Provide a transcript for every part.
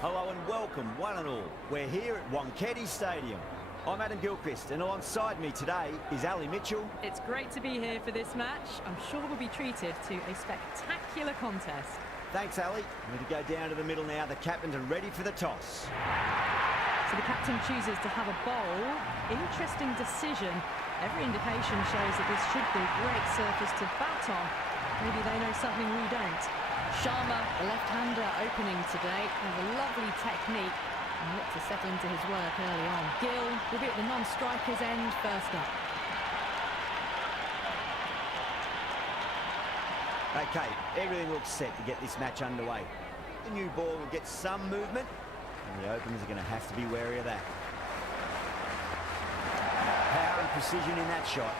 Hello and welcome, one and all. We're here at Wankhede Stadium. I'm Adam Gilchrist, and alongside me today is Ali Mitchell. It's great to be here for this match. I'm sure we'll be treated to a spectacular contest. Thanks, Ali. We're going to go down to the middle now. The captains are ready for the toss. So the captain chooses to have a bowl. Interesting decision. Every indication shows that this should be a great surface to bat on. Maybe they know something we don't. Sharma, the left-hander, opening today, has a lovely technique and looked to settle into his work early on. Gill will be at the non-striker's end first up. Okay, everything looks set to get this match underway. The new ball will get some movement, and the openers are going to have to be wary of that. Power and precision in that shot.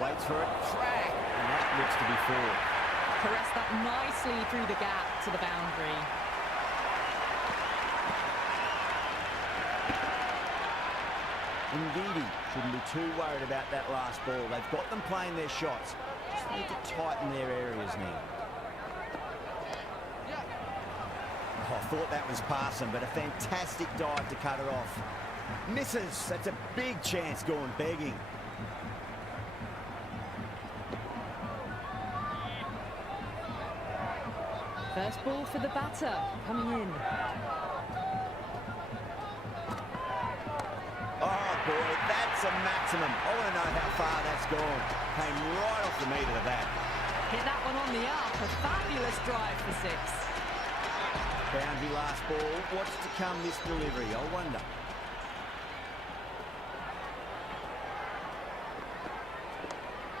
Waits for a crack, and that looks to be four. Caressed that nicely through the gap to the boundary. Ngidi shouldn't be too worried about that last ball. They've got them playing their shots. Just need to tighten their areas now. Oh, I thought that was passing, but a fantastic dive to cut her off. Misses. That's a big chance going begging. First ball for the batter, coming in. Oh boy, that's a maximum. I want to know how far that's gone. Came right off the meter of that. Hit that one on the up, a fabulous drive for six. Boundary last ball. What's to come this delivery, I wonder.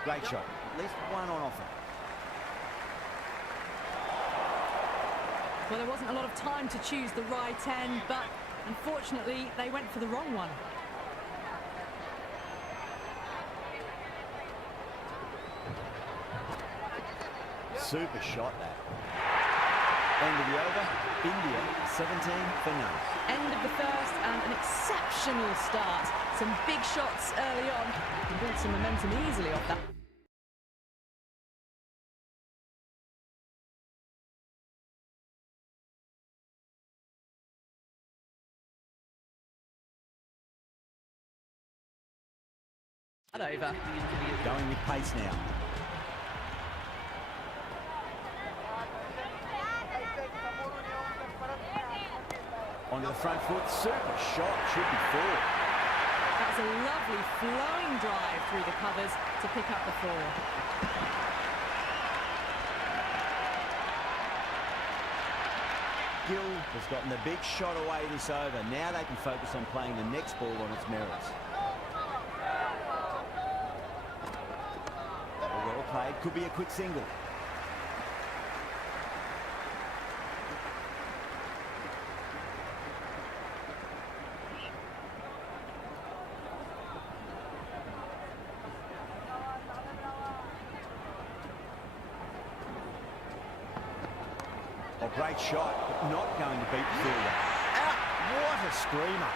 Great shot. At least one on offer. Well, there wasn't a lot of time to choose the right end, but unfortunately, they went for the wrong one. Super shot, that. End of the over. India, 17 for none. End of the first and an exceptional start. Some big shots early on. You can build some momentum easily off that. Over. Going with pace now. Onto the front foot, super shot, should be four. That's a lovely flowing drive through the covers to pick up the four. Gill has gotten the big shot away this over. Now they can focus on playing the next ball on its merits. Well played, could be a quick single. A great shot, but not going to beat the fielder. Out! What a screamer!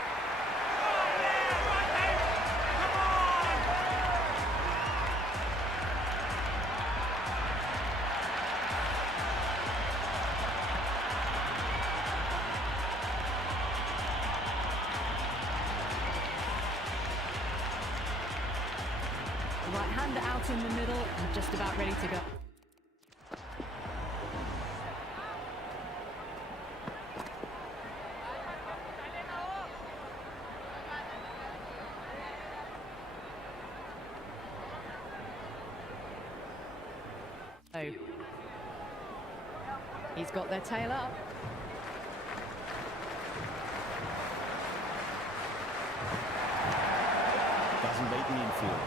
Right-hander out in the middle and just about ready to go. Oh. He's got their tail up. Doesn't beat the infield.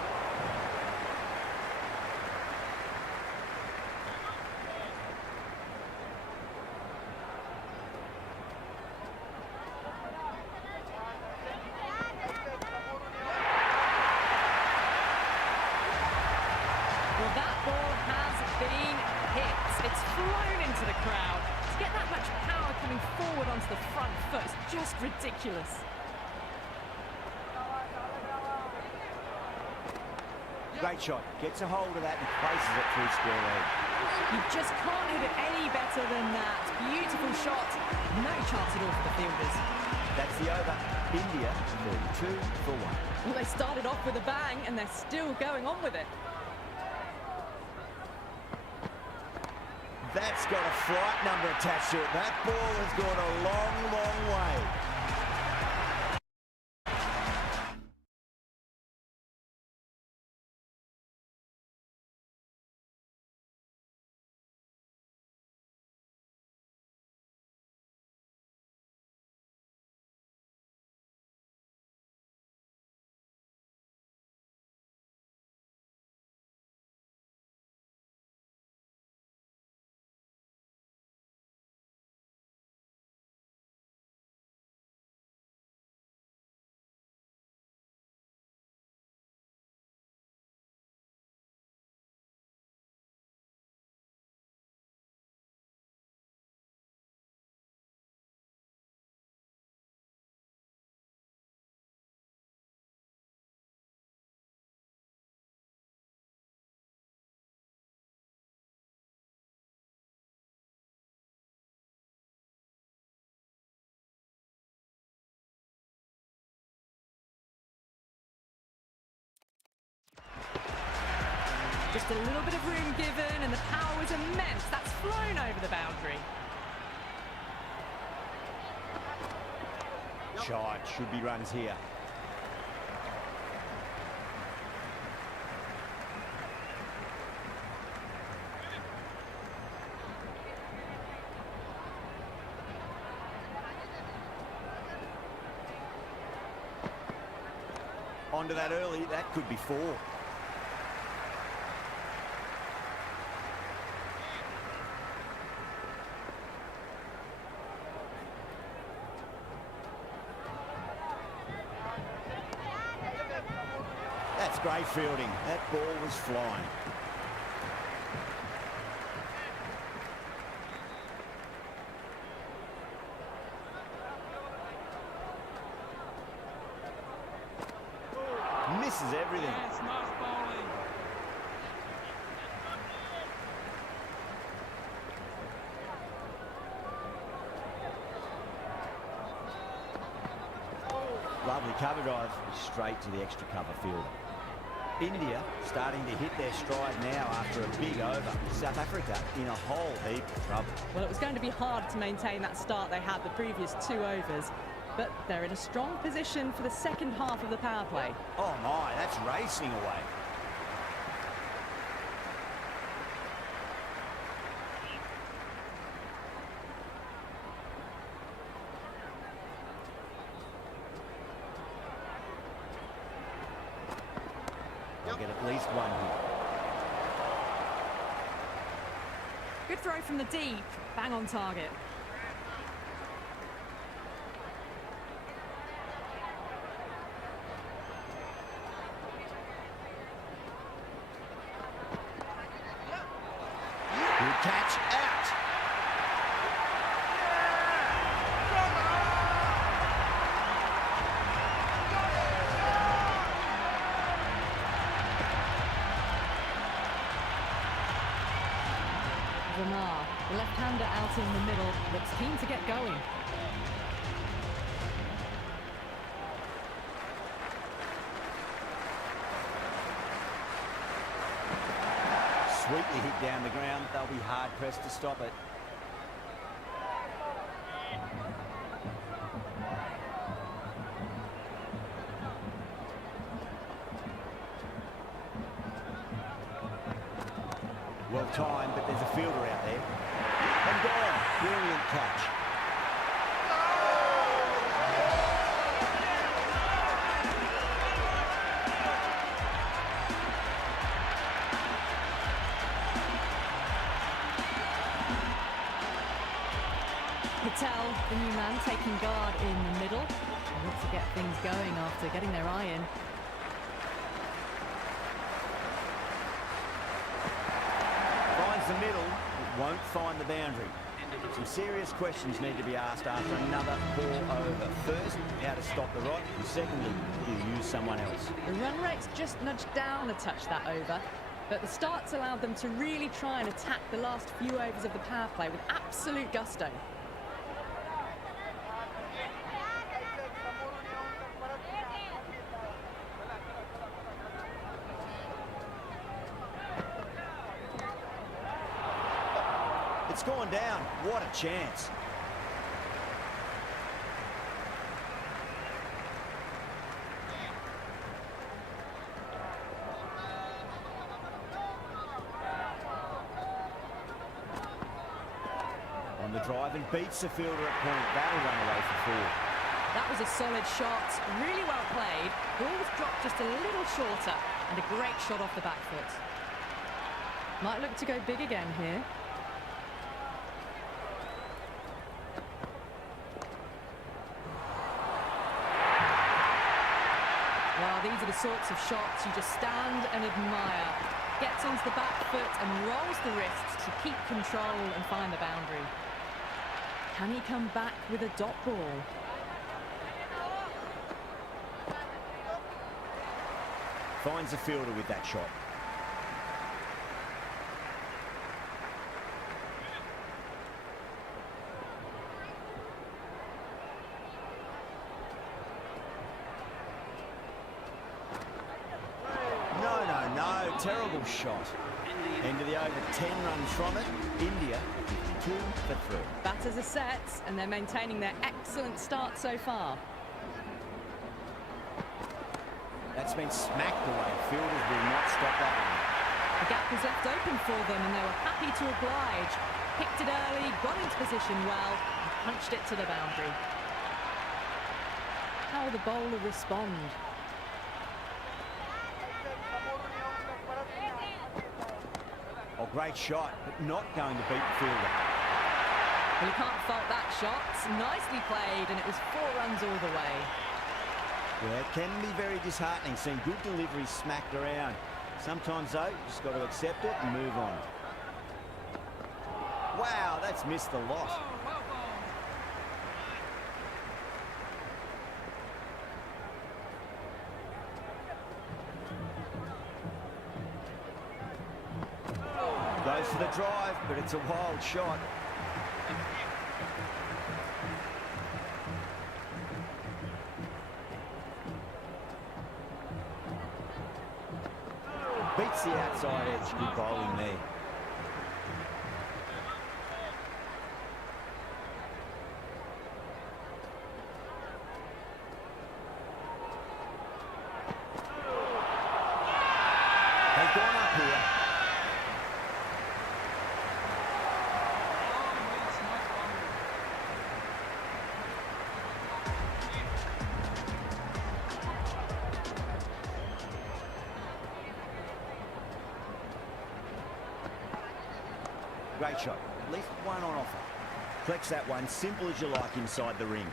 It's flown into the crowd. To get that much power coming forward onto the front foot is just ridiculous. Great shot. Gets a hold of that and places it through square leg. You just can't hit it any better than that. Beautiful shot. No chance at all for the fielders. That's the over. India 32 for 1. Well, they started off with a bang and they're still going on with it. That's got a flight number attached to it. That ball has gone a long, long way. Just a little bit of room given and the power was immense. That's flown over the boundary. Shot. Should be runs here. Onto that early. That could be 4. That's great fielding. That ball was flying. Misses everything. Yes, nice bowling. Lovely cover drive. Straight to the extra cover fielder. India starting to hit their stride now after a big over. South Africa in a whole heap of trouble. Well, it was going to be hard to maintain that start they had the previous 2 overs, but they're in a strong position for the second half of the power play. Oh my, that's racing away. They'll get at least 1 here. Good throw from the deep, bang on target. Good catch, out. Vermar, the left-hander out in the middle, looks keen to get going. Sweetly hit down the ground. They'll be hard-pressed to stop it. Well timed, but there's a fielder out there. And gone. Brilliant catch. Patel, the new man, taking guard in the middle. They look to get things going after getting their eye in. Finds the middle. It won't find the boundary. Some serious questions need to be asked after another poor over. First, how to stop the rot. Secondly, you use someone else. The run rate's just nudged down a touch that over, but the start's allowed them to really try and attack the last few overs of the power play with absolute gusto. It's gone down. What a chance. On the drive and beats the fielder at point. That'll run away for four. That was a solid shot, really well played. Ball was dropped just a little shorter, and a great shot off the back foot. Might look to go big again here. Well, these are the sorts of shots you just stand and admire. Gets onto the back foot and rolls the wrists to keep control and find the boundary. Can he come back with a dot ball? Finds the fielder with that shot. No, terrible shot. End of the over, 10 runs from it. India, 2 for 3. Batters are set, and they're maintaining their excellent start so far. That's been smacked away. Fielders will not stop that one. The gap was left open for them, and they were happy to oblige. Picked it early, got into position well, and punched it to the boundary. How will the bowler respond? Oh, great shot, but not going to beat the fielder. Well, you can't fault that shot. Nicely played, and it was 4 runs all the way. Yeah, it can be very disheartening seeing good deliveries smacked around. Sometimes, though, you just got to accept it and move on. Wow, that's missed the lot. Goes for the drive, but it's a wild shot. Beats the outside edge. Good bowling there. They've gone up here. Great shot. At least one on offer. Flex that one, simple as you like inside the ring.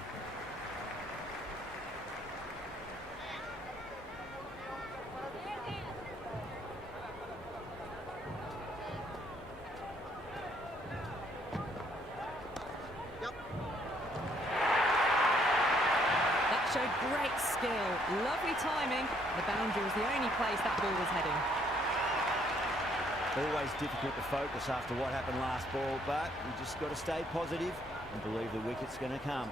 That showed great skill. Lovely timing. The boundary was the only place that ball was heading. Always difficult to focus after what happened last ball, but you just got to stay positive and believe the wicket's going to come.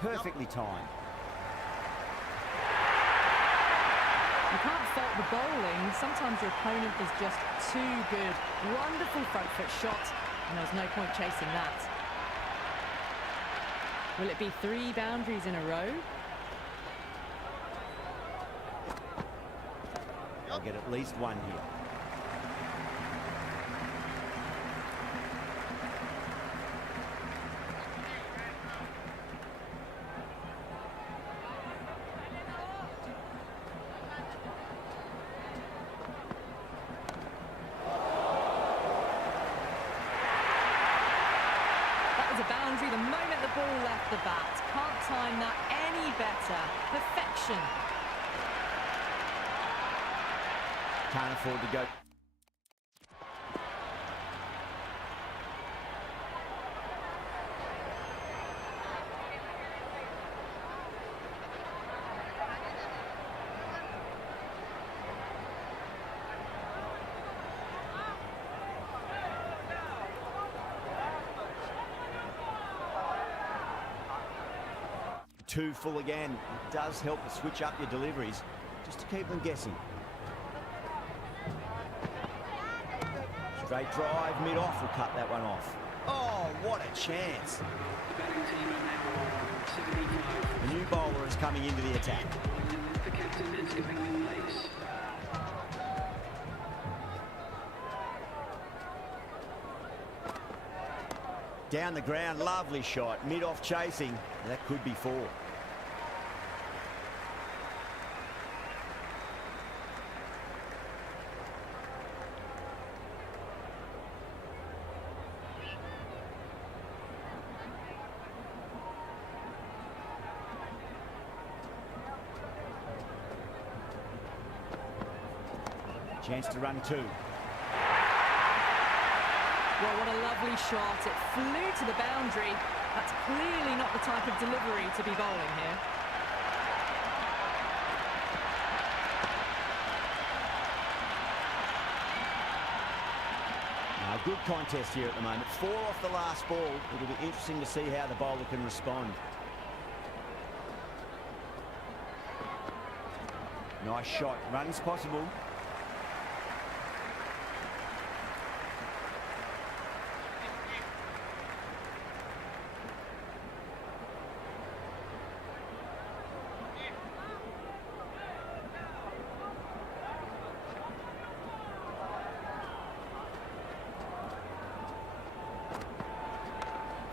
Perfectly timed. You can't fault the bowling. Sometimes your opponent is just too good. Wonderful front foot shot, and there was no point chasing that. Will it be 3 boundaries in a row? I'll get at least one here. That was a boundary the moment the ball left the bat. Can't time that any better. Perfection. Can't afford to go. too full again. It does help to switch up your deliveries, just to keep them guessing. Straight drive, mid-off will cut that one off. Oh, what a chance. The new bowler is coming into the attack. The captain is going in place. Down the ground, lovely shot. Mid-off chasing, that could be 4. Chance to run 2. Well, what a lovely shot. It flew to the boundary. That's clearly not the type of delivery to be bowling here. Now, good contest here at the moment. 4 off the last ball. It'll be interesting to see how the bowler can respond. Nice shot. Runs possible.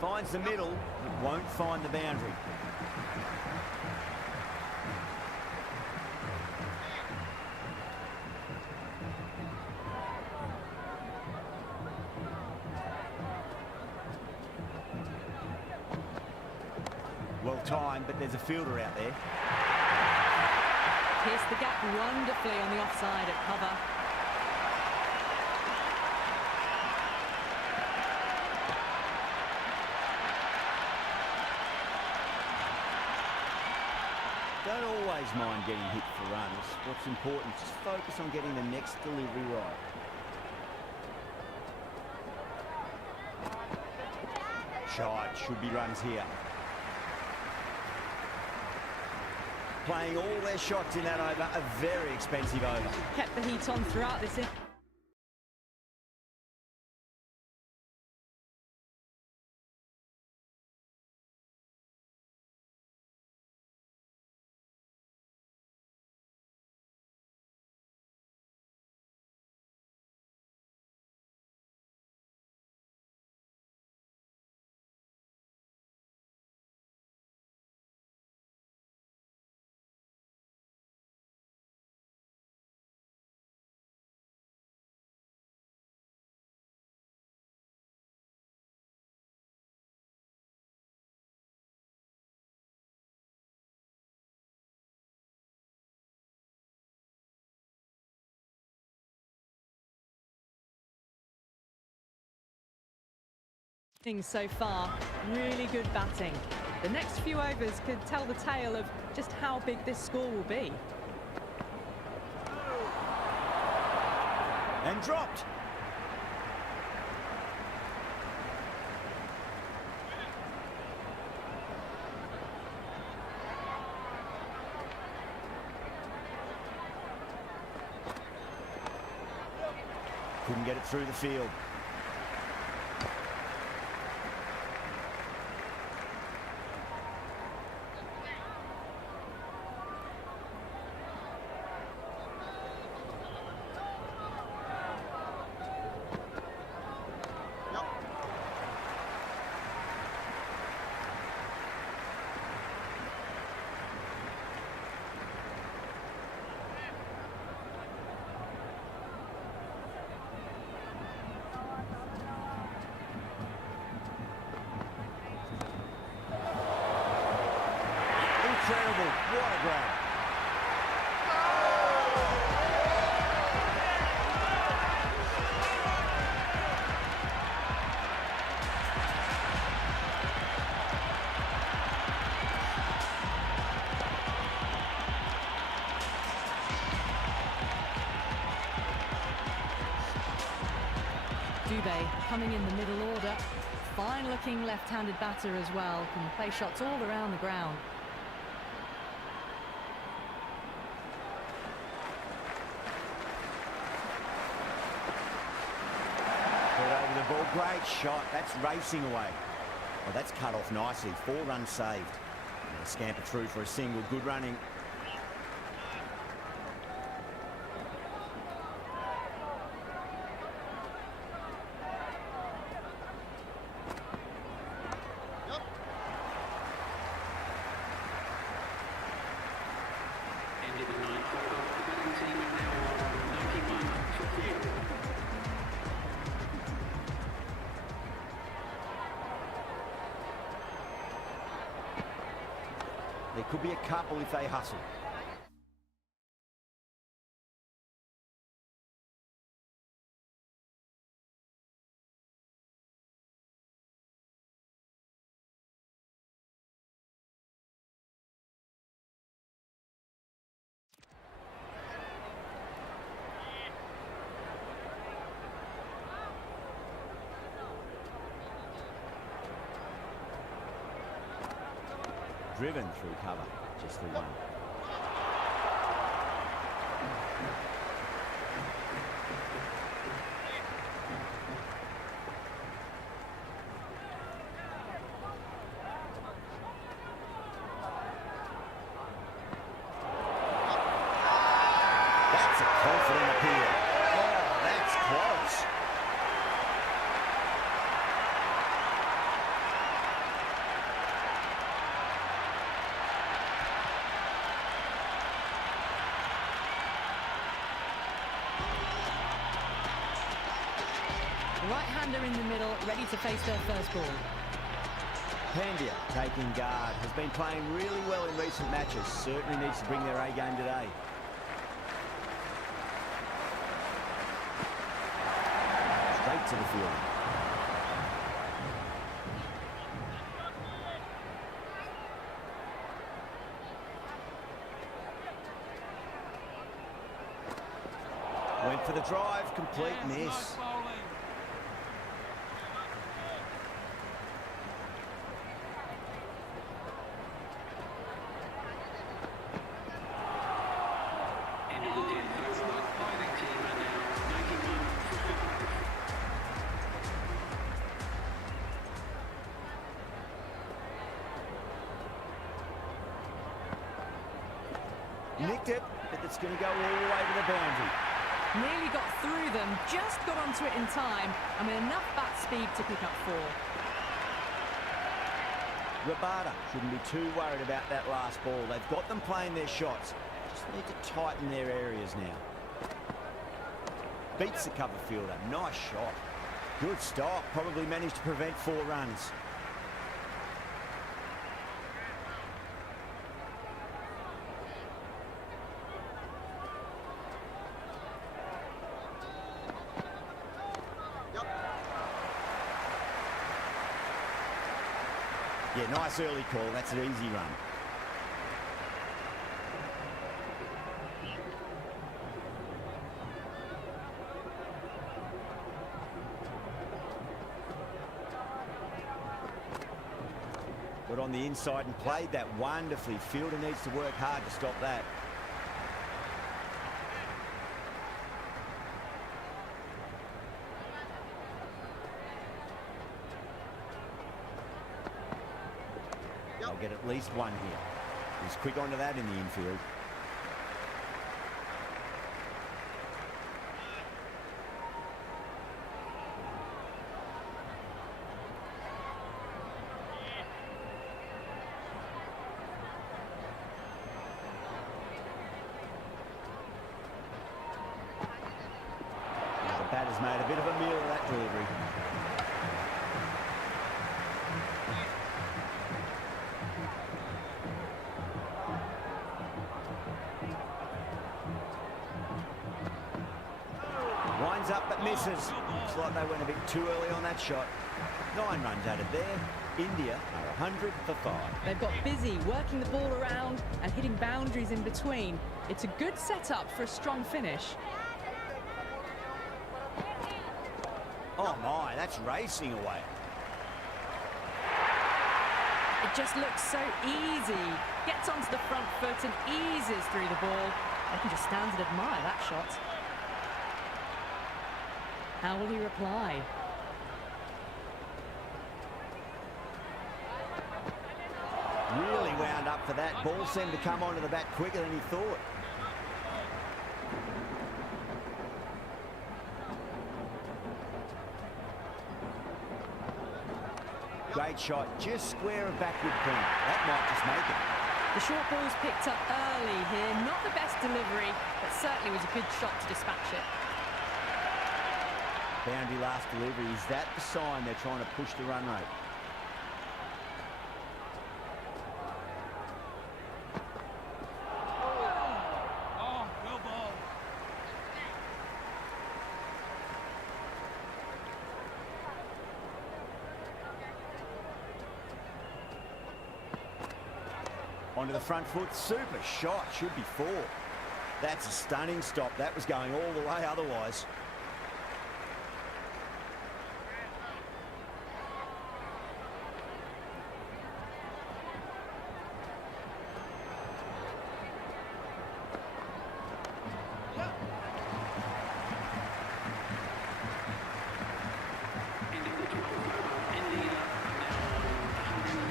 Finds the middle, but won't find the boundary. Well timed, but there's a fielder out there. Pierced the gap wonderfully on the offside at cover. Don't always mind getting hit for runs. What's important is just focus on getting the next delivery right. Shot, should be runs here. Playing all their shots in that over, a very expensive over. Kept the heat on throughout this. So far, really good batting. The next few overs could tell the tale of just how big this score will be. And dropped. Couldn't get it through the field. Incredible, what a grab. Dubé coming in the middle order. Fine looking left-handed batter as well. Can play shots all around the ground. Oh, great shot. That's racing away. Oh, that's cut off nicely. 4 runs saved. And a scamper through for a single. Good running. Ended the ninth over. The batting team are now on 91 for field. There could be a couple if they hustle. Driven through cover, just the one. That's a confident appeal. Oh, that's close. The right-hander in the middle, ready to face their first ball. Pandya taking guard, has been playing really well in recent matches. Certainly needs to bring their A game today. Straight to the field. Went for the drive, complete miss. End of the 10th over. The batting team are now 91 for field. Nicked it, but it's going to go all the way to the boundary. Nearly got through them, just got onto it in time, and with enough bat speed to pick up 4. Rabada shouldn't be too worried about that last ball. They've got them playing their shots. Just need to tighten their areas now. Beats the cover fielder. Nice shot. Good stop. Probably managed to prevent 4 runs. Yeah, nice early call. That's an easy run. Got on the inside and played that wonderfully. Fielder needs to work hard to stop that. They'll get at least 1 here. He's quick onto that in the infield. Now the batter's made a bit of a meal of that delivery. Winds up but misses. Looks like they went a bit too early on that shot. 9 runs added there. India are 100 for 5. They've got busy working the ball around and hitting boundaries in between. It's a good setup for a strong finish. Oh my, that's racing away. It just looks so easy. Gets onto the front foot and eases through the ball. I can just stand and admire that shot. How will he reply? Really wound up for that. Ball seemed to come onto the bat quicker than he thought. Great shot, just square of backward point. That might just make it. The short ball's picked up early here. Not the best delivery, but certainly was a good shot to dispatch it. Boundary last delivery. Is that the sign they're trying to push the run rate? Onto the front foot, super shot, should be 4. That's a stunning stop. That was going all the way otherwise.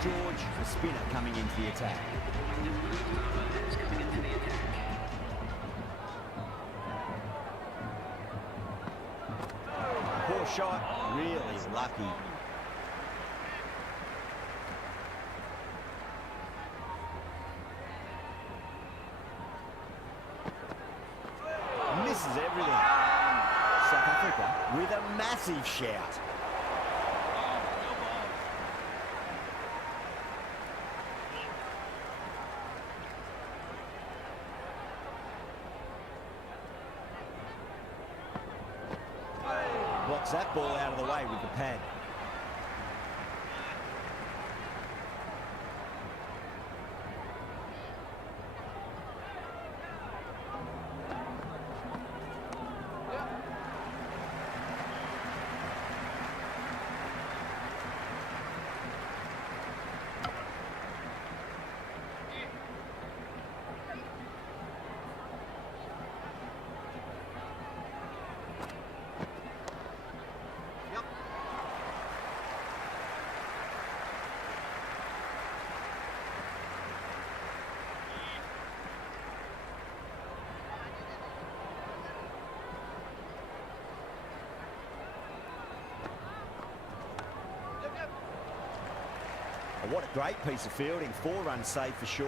George, the spinner, coming into the attack. Poor shot, really lucky. Misses everything. South Africa with a massive shout. Blocks that ball out of the way with the pad. What a great piece of fielding. 4 runs saved for sure.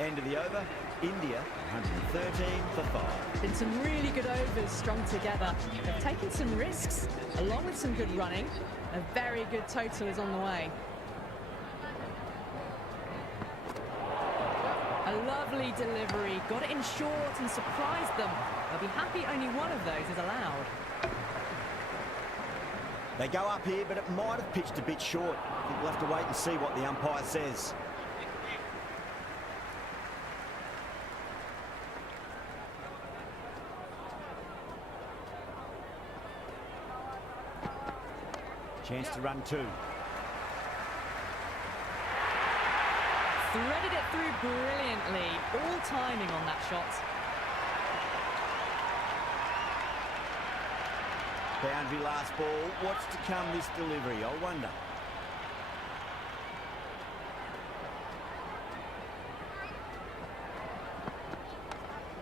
End of the over. India 113 for 5. Been some really good overs strung together. They've taken some risks, along with some good running. A very good total is on the way. A lovely delivery. Got it in short and surprised them. They'll be happy only one of those is allowed. They go up here, but it might have pitched a bit short. I think we'll have to wait and see what the umpire says. Chance to run 2. Threaded it through brilliantly. All timing on that shot. Boundary last ball. What's to come this delivery? I wonder.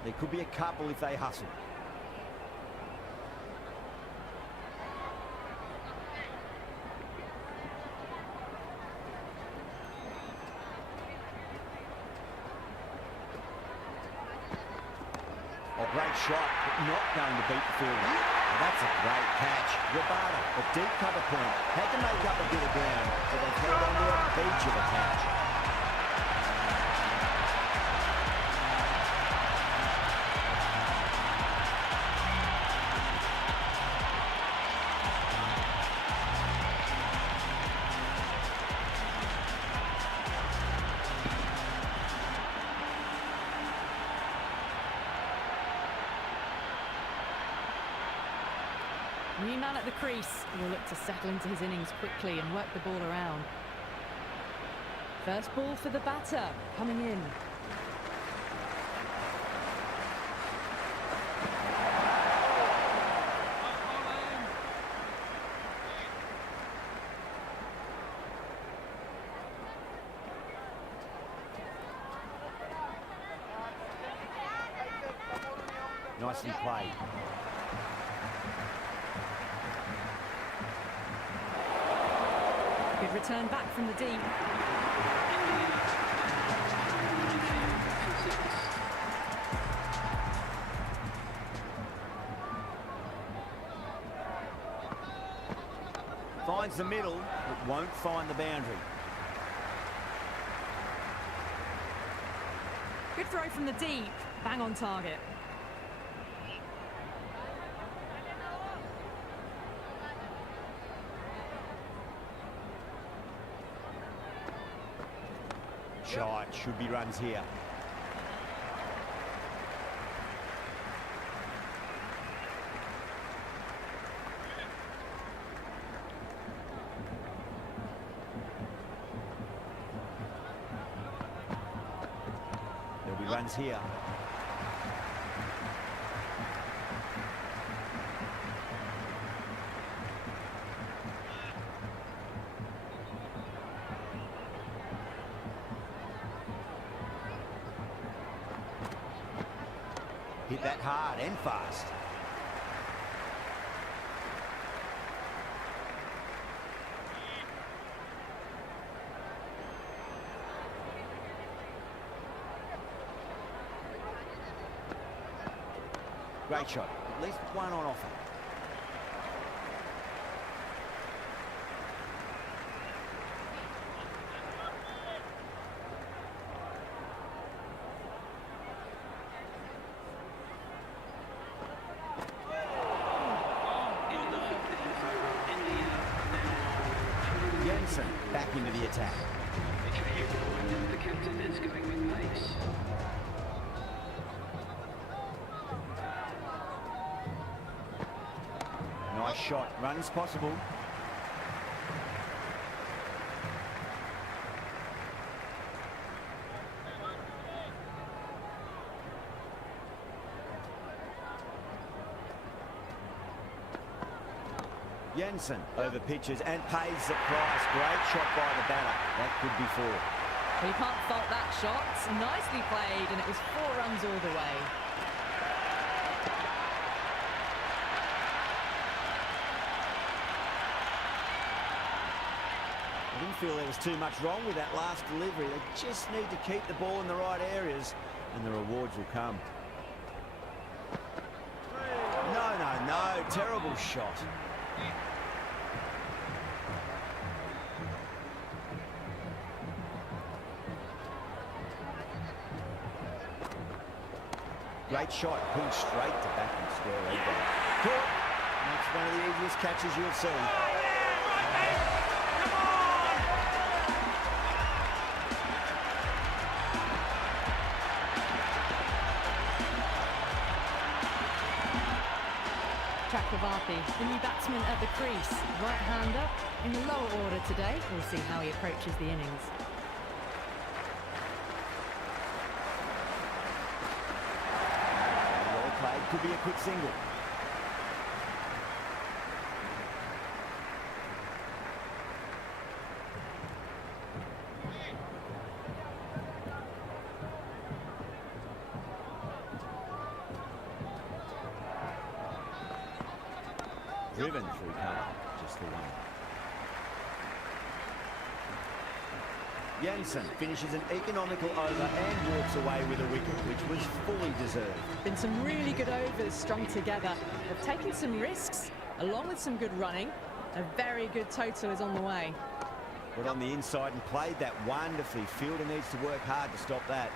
There could be a couple if they hustle. A great shot, but not going to beat the fielder. That's a great catch. Rabada, a deep cover point, had to make up a bit of ground, so they've held on to a beach of a catch. New man at the crease will look to settle into his innings quickly and work the ball around. First ball for the batter, coming in. Nicely played. Good return back from the deep. Finds the middle, but won't find the boundary. Good throw from the deep. Bang on target. Shot, should be runs here. There'll be runs here. Hit that hard and fast. Great shot. At least one on offer. Back into the attack. The captain is going with pace. Nice shot. Runs possible. Jensen over pitches and pays the price. Great shot by the batter. That could be 4. Well, you can't fault that shot. Nicely played, and it was 4 runs all the way. I didn't feel there was too much wrong with that last delivery. They just need to keep the ball in the right areas, and the rewards will come. No. Terrible shot. Great shot, pulled straight to back and square leg. Caught. That's one of the easiest catches you'll see. Chakravarti, the new batsman at the crease. Right-hander in the lower order today. We'll see how he approaches the innings. Could be a quick single. Driven through cover, just the one. Jensen finishes an economical over and walks away with a wicket, which was fully deserved. Been some really good overs strung together. They've taken some risks, along with some good running. A very good total is on the way. Got on the inside and played that wonderfully. Fielder needs to work hard to stop that.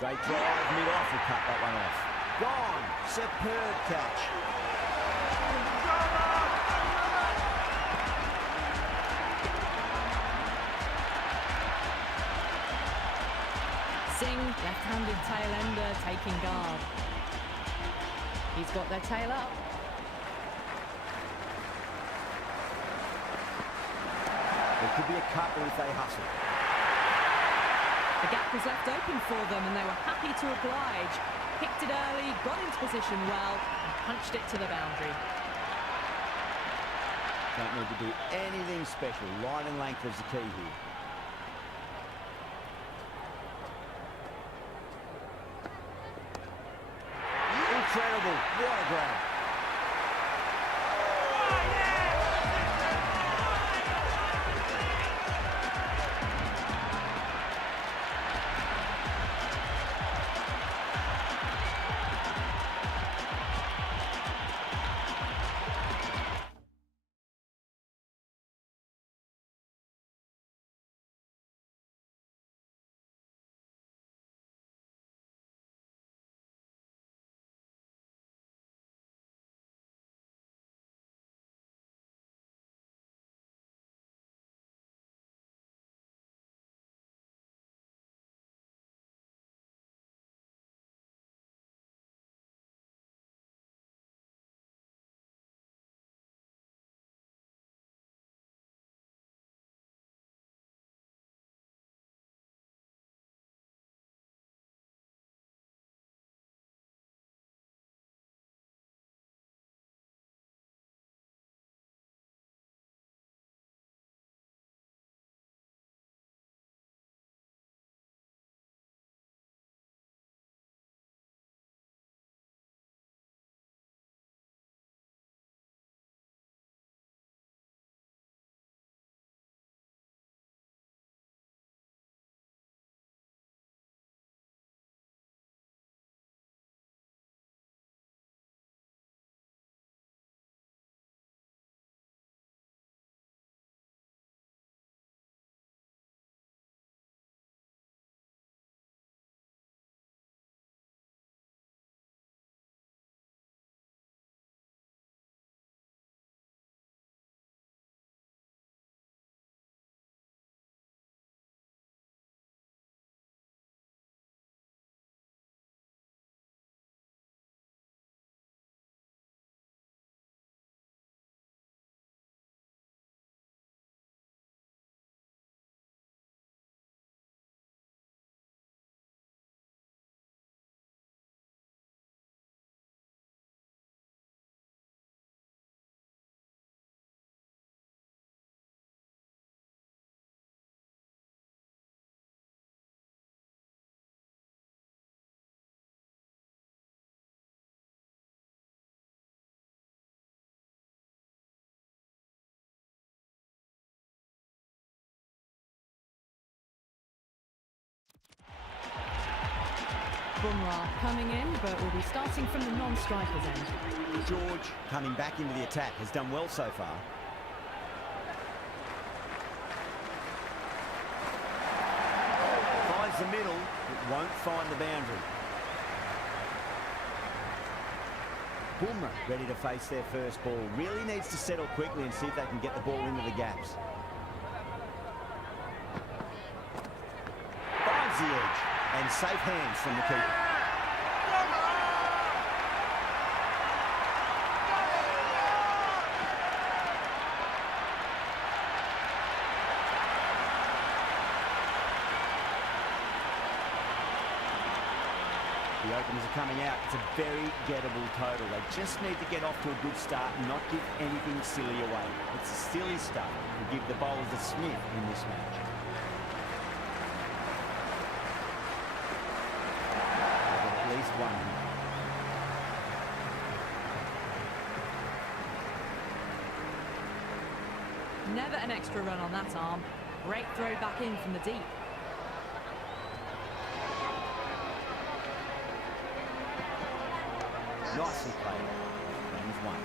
Straight drive, mid-off, will cut that one off. Gone. Superb catch. tail ender taking guard. He's got their tail up. There could be a couple if they hustle. The gap was left open for them and they were happy to oblige. Picked it early, got into position well, and punched it to the boundary. Don't need to do anything special. Line and length is the key here. Incredible. What a grab. Bumrah coming in, but will be starting from the non-striker's end. George, coming back into the attack, has done well so far. Finds the middle, but won't find the boundary. Bumrah ready to face their first ball. Really needs to settle quickly and see if they can get the ball into the gaps. Finds the edge. And safe hands from the keeper. The openers are coming out. It's a very gettable total. They just need to get off to a good start and not give anything silly away. It's the silly stuff will give the bowlers a sniff in this match. At least one. Never an extra run on that arm. Great throw back in from the deep. Nicely played. Runs one.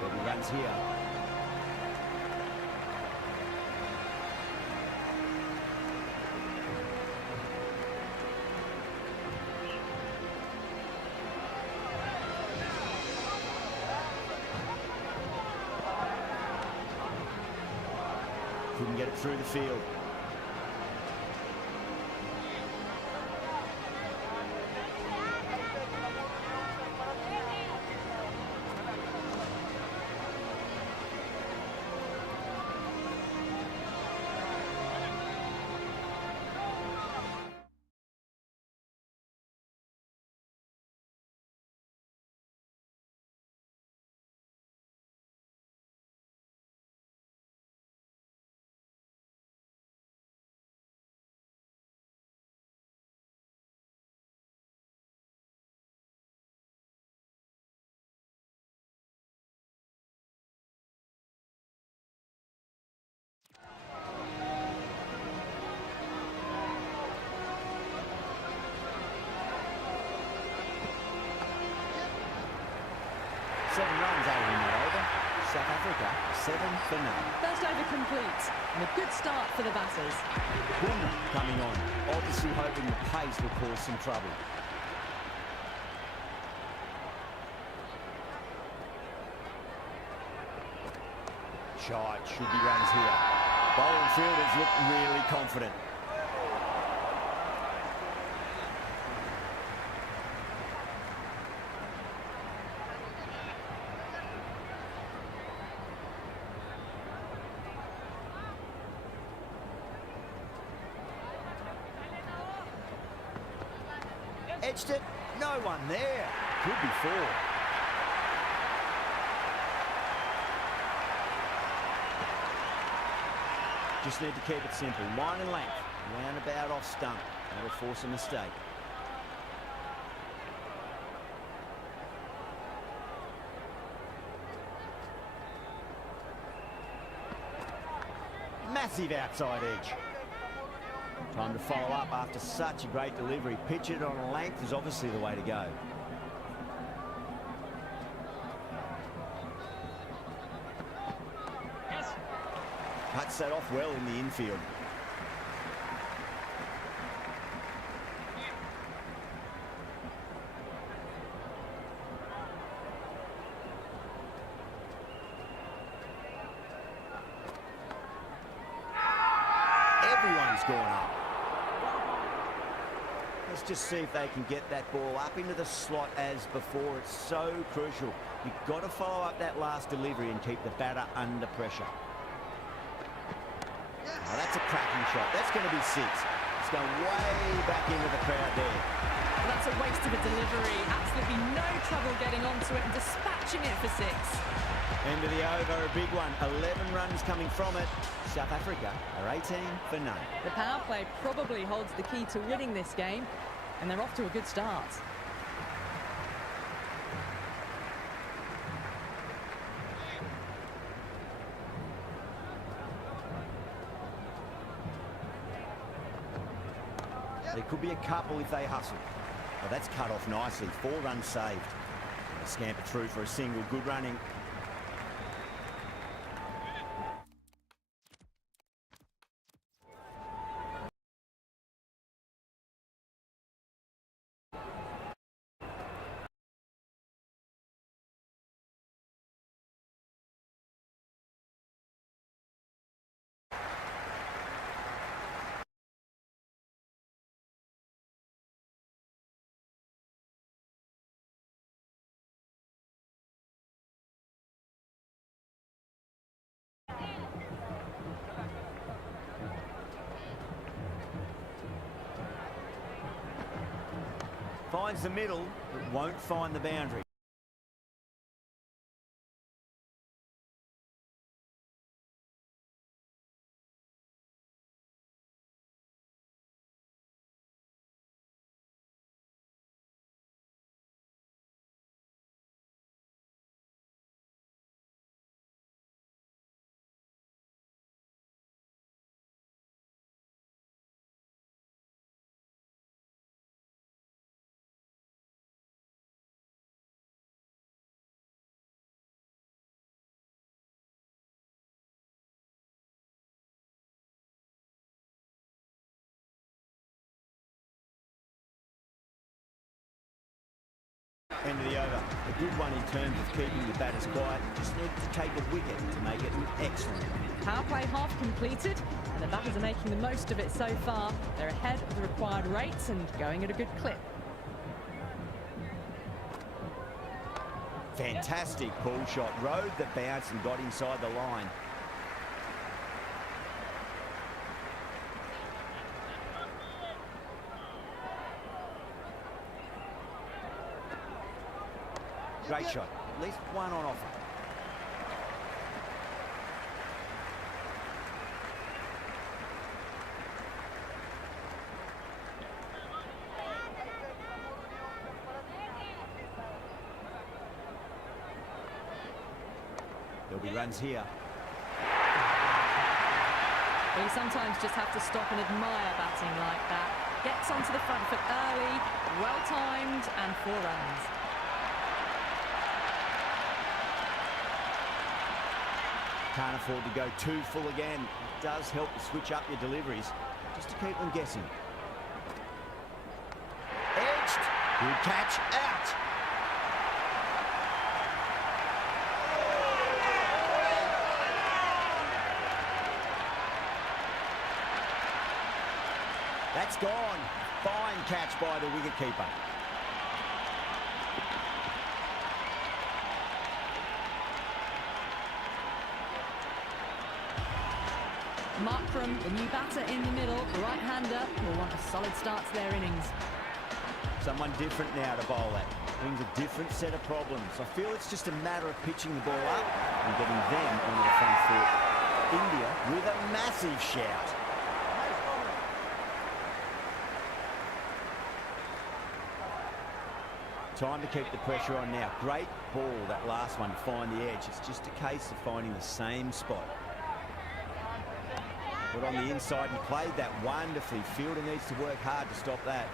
Bobby runs here. Couldn't get it through the field. Seven runs over in that over. South Africa, 7 for none. First over complete, and a good start for the batters. Boomer coming on, obviously hoping the pace will cause some trouble. Shot, should be runs here. Bowling fielders look really confident. Edged it, no one there. Could be 4. Just need to keep it simple. Line and length, roundabout off stump. That'll force a mistake. Massive outside edge. Time to follow up after such a great delivery. Pitch it on a length is obviously the way to go. Yes. Cuts that off well in the infield. Everyone's gone up. Let's just see if they can get that ball up into the slot as before. It's so crucial. You've got to follow up that last delivery and keep the batter under pressure. Oh, that's a cracking shot. That's going to be 6. It's going way back into the crowd there. Well, that's a waste of a delivery. Absolutely no trouble getting onto it and dispatching it for 6. End of the over, a big one. 11 runs coming from it. South Africa are 18 for none. The power play probably holds the key to winning this game, and they're off to a good start. There could be a couple if they hustle. Well, that's cut off nicely. 4 runs saved. They scamper through for a single. Good running. Finds the middle, but won't find the boundary. end of the over. A good one in terms of keeping the batters quiet. Just needed to take a wicket to make it an excellent one. Power play half completed, and the batters are making the most of it so far. They're ahead of the required rates and going at a good clip. Fantastic pull shot. Rode the bounce and got inside the line. Great shot. At least one on offer. There'll be runs here. Well, you sometimes just have to stop and admire batting like that. Gets onto the front foot early, well-timed, and 4 runs. Can't afford to go too full again. It does help to switch up your deliveries, just to keep them guessing. Edged. Good catch. Out. That's gone. Fine catch by the wicketkeeper. Markram, the new batter in the middle, right-hander, will want a solid start to their innings. Someone different now to bowl at. Brings a different set of problems. I feel it's just a matter of pitching the ball up and getting them onto the front foot. India with a massive shout. Time to keep the pressure on now. Great ball, that last one, to find the edge. It's just a case of finding the same spot. Put on the inside and played that wonderfully. Fielder needs to work hard to stop that.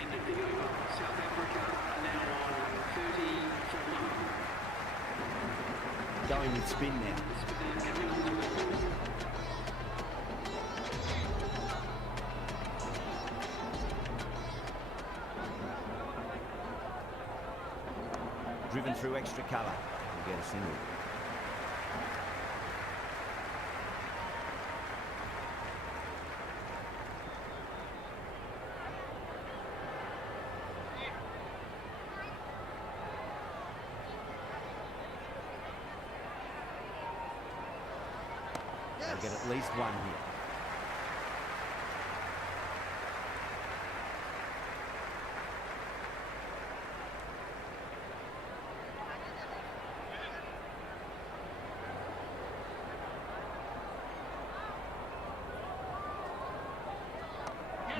End of the over. South Africa now on 30 for 1. Going with spin now. Driven through extra cover. We'll get a single. They'll get at least one here.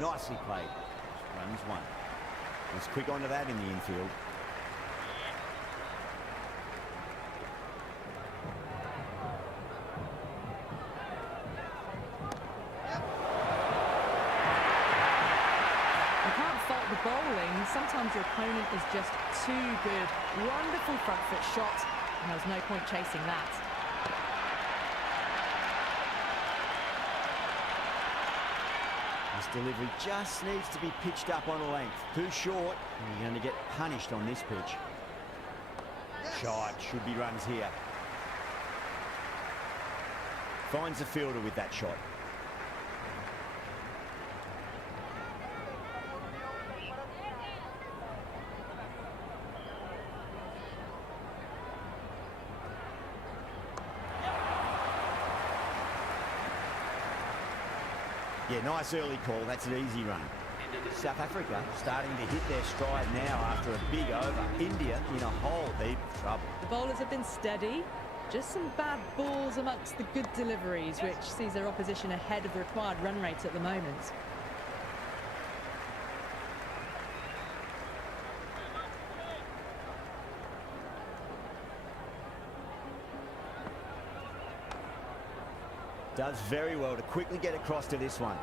Nicely played. Runs one. Was quick onto that in the infield. Bowling, sometimes your opponent is just too good. Wonderful front foot shot, and there was no point chasing that. This delivery just needs to be pitched up on a length. Too short, and you're going to get punished on this pitch. Shot, should be runs here. Finds the fielder with that shot. Yeah, nice early call. That's an easy run. South Africa starting to hit their stride now after a big over. India in a whole heap of trouble. The bowlers have been steady. Just some bad balls amongst the good deliveries, which sees their opposition ahead of the required run rate at the moment. Does very well to quickly get across to this one.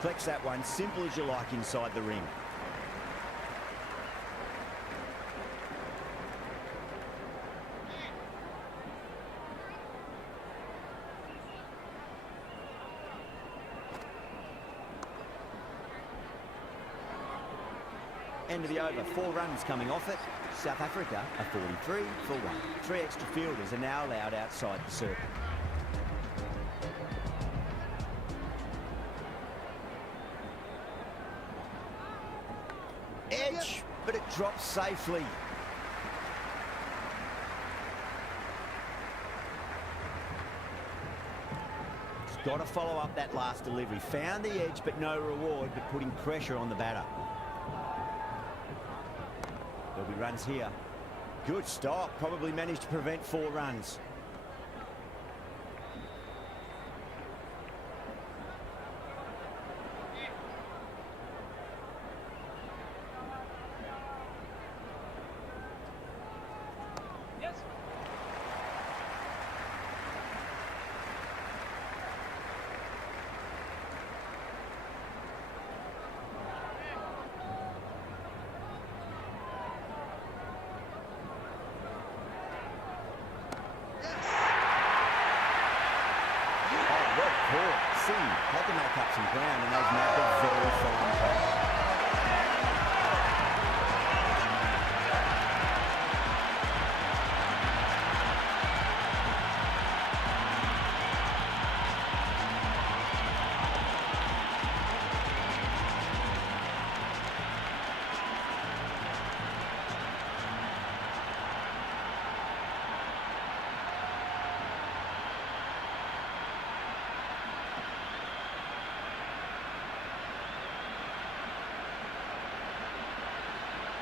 Collects that one, simple as you like inside the ring. End of the over, 4 runs coming off it. South Africa are 43 for 1. 3 extra fielders are now allowed outside the circle. Edge, but it drops safely. It's got to follow up that last delivery. Found the edge, but no reward, but putting pressure on the batter. There'll be runs here. Good stop. Probably managed to prevent 4 runs. Had to make up some ground, and they've made a very fine play.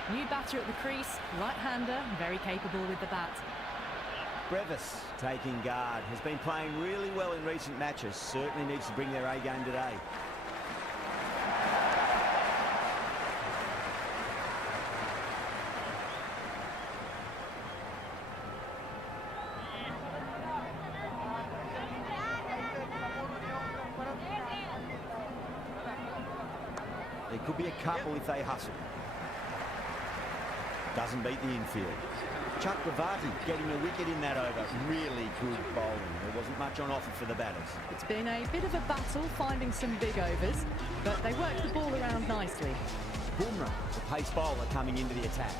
New batter at the crease, right-hander, very capable with the bat. Brevis taking guard, has been playing really well in recent matches, certainly needs to bring their A game today. There could be a couple if they hustle. Doesn't beat the infield. Chuck Gravati getting a wicket in that over. Really good bowling. There wasn't much on offer for the batters. It's been a bit of a battle finding some big overs, but they worked the ball around nicely. Bumrah, the pace bowler, coming into the attack.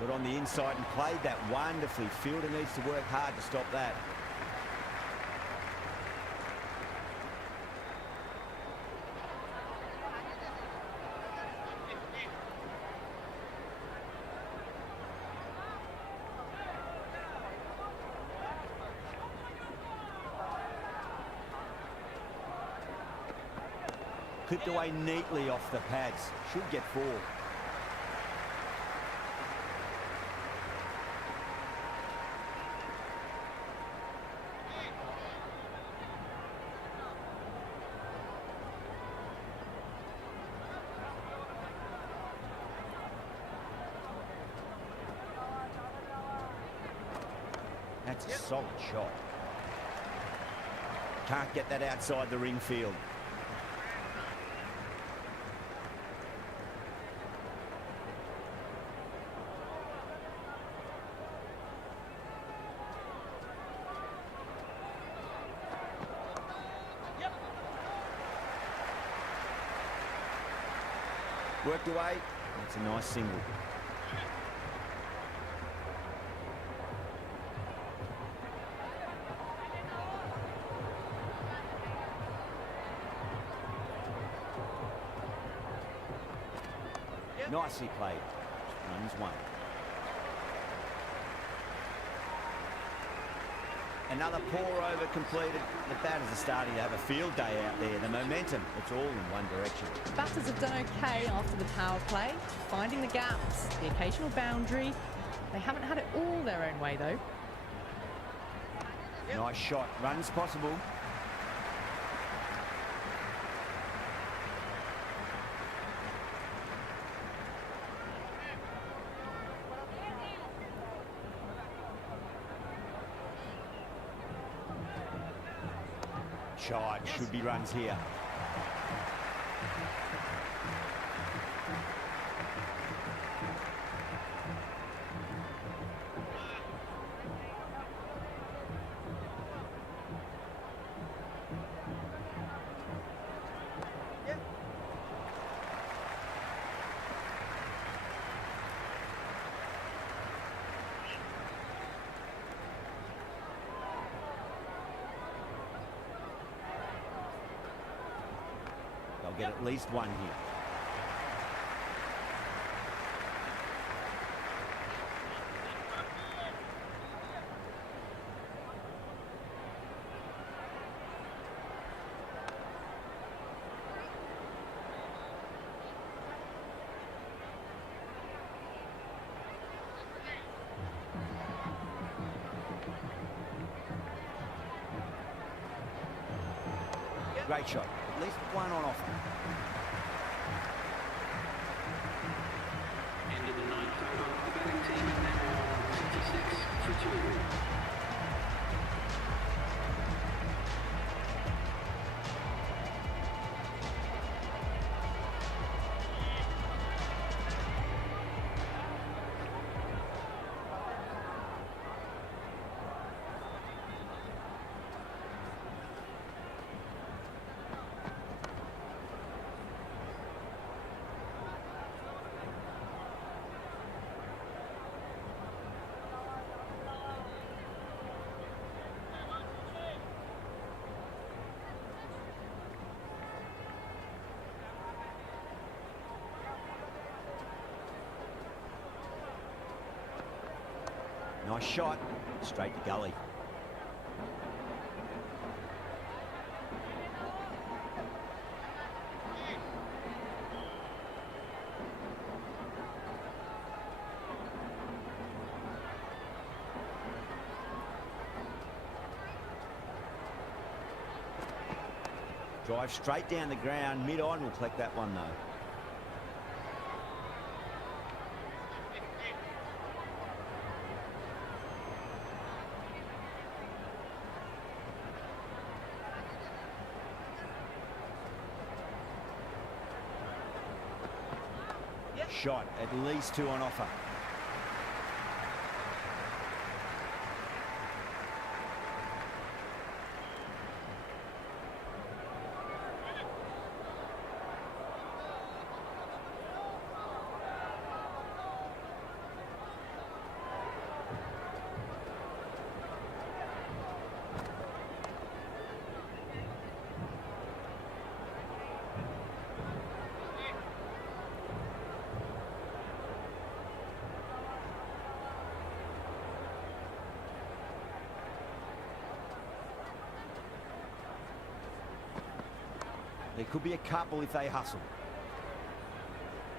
Got on the inside and played that wonderfully. Fielder needs to work hard to stop that. Clipped away neatly off the pads. Should get 4. That's a solid shot. Can't get that outside the ring field. Worked away. That's a nice single. Nicely played. Runs 1. Another pour over completed. The batters are starting to have a field day out there. The momentum, it's all in one direction. Batters have done okay after the power play, finding the gaps, the occasional boundary. They haven't had it all their own way, though. Nice shot. Runs possible. Shot. Should be runs here. They'll get at least one here. Great shot. At least one on offer. End of the ninth over. The batting team is now on 56 for 2. Nice shot. Straight to gully. Drive straight down the ground. Mid-on will collect that one though. Shot, at least two on offer. There could be a couple if they hustle.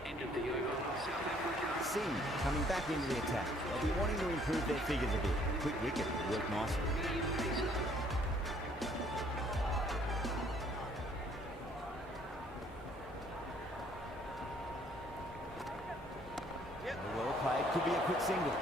End of the over. South Africa. Singh coming back into the attack. They'll be wanting to improve their figures a bit. Quick wicket will work nicely. Well played. Could be a quick single.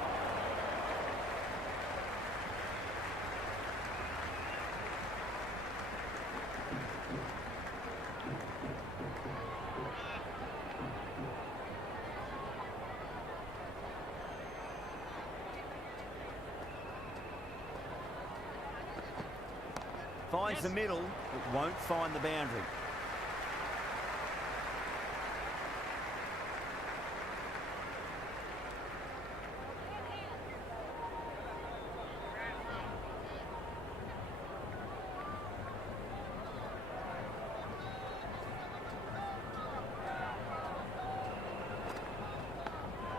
Finds the middle, but won't find the boundary.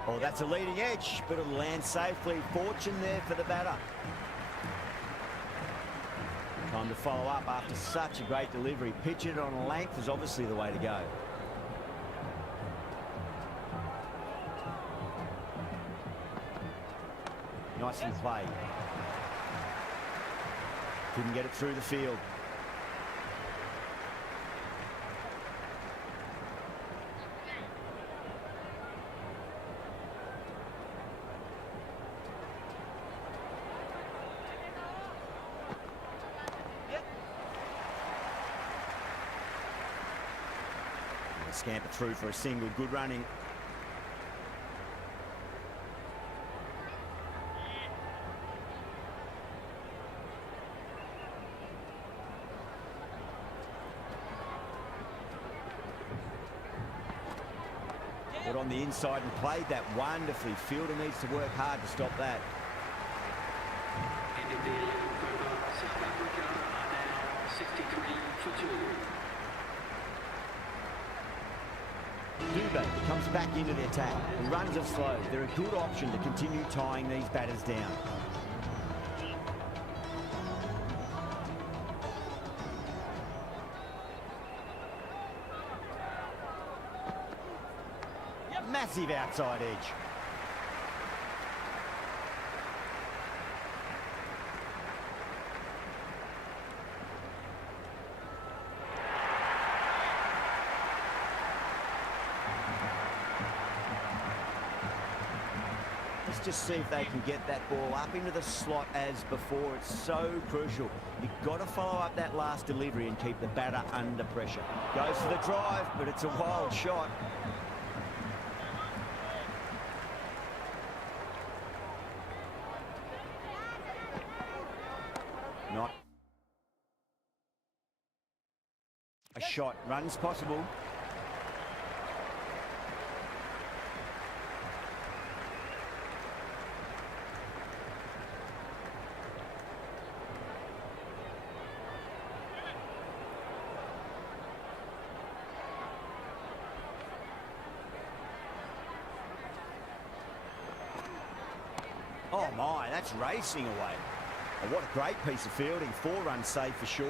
Oh, that's a leading edge, but it'll land safely. Fortune there for the batter. Time to follow up after such a great delivery. Pitch it on a length is obviously the way to go. Nicely played. Couldn't get it through the field. Scamper through for a single. Good running. Got on the inside and played that wonderfully. Fielder needs to work hard to stop that. End of the 11th over. South Africa are now 63 for 2. Dubé comes back into the attack. The runs are slow. They're a good option to continue tying these batters down. Massive outside edge. Let's just see if they can get that ball up into the slot as before. It's so crucial. You've got to follow up that last delivery and keep the batter under pressure. Goes for the drive, but it's a wild shot. Not a shot. Runs possible. Oh my, that's racing away. Oh, what a great piece of fielding. 4 runs saved for sure.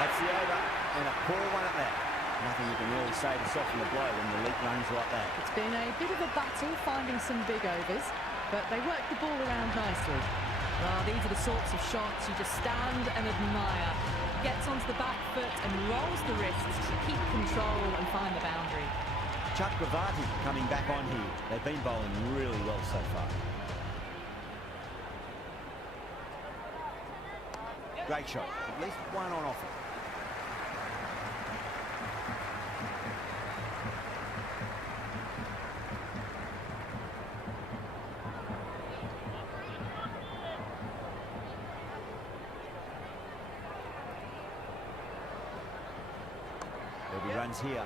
That's the over, and a poor one at that. Nothing you can really say to soften the blow when the leak runs like that. It's been a bit of a battle finding some big overs, but they work the ball around nicely. Well, these are the sorts of shots you just stand and admire. Gets onto the back foot and rolls the wrists to keep control and find the boundary. Kevale coming back on here. They've been bowling really well so far. Great shot. At least one on offer. There'll be runs here.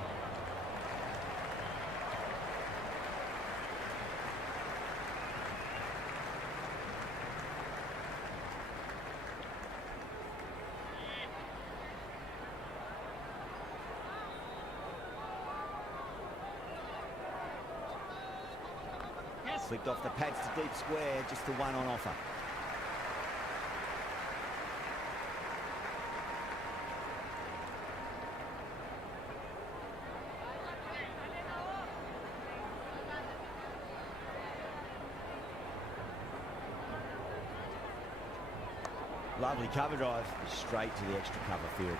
Flicked off the pads to deep square, just the one on offer. Lovely cover drive, straight to the extra cover fielder.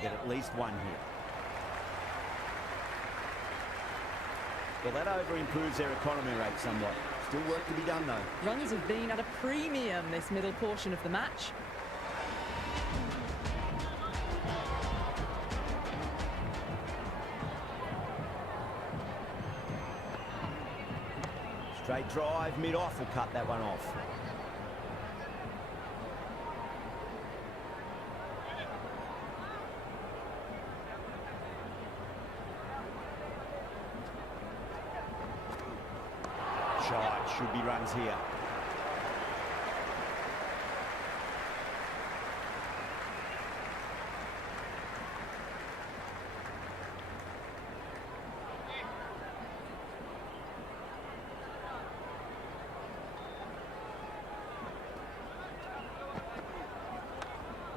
get at least one here. Well, that over improves their economy rate somewhat. Still work to be done, though. Runs have been at a premium this middle portion of the match. Straight drive, mid-off will cut that one off. Shot, should be runs here.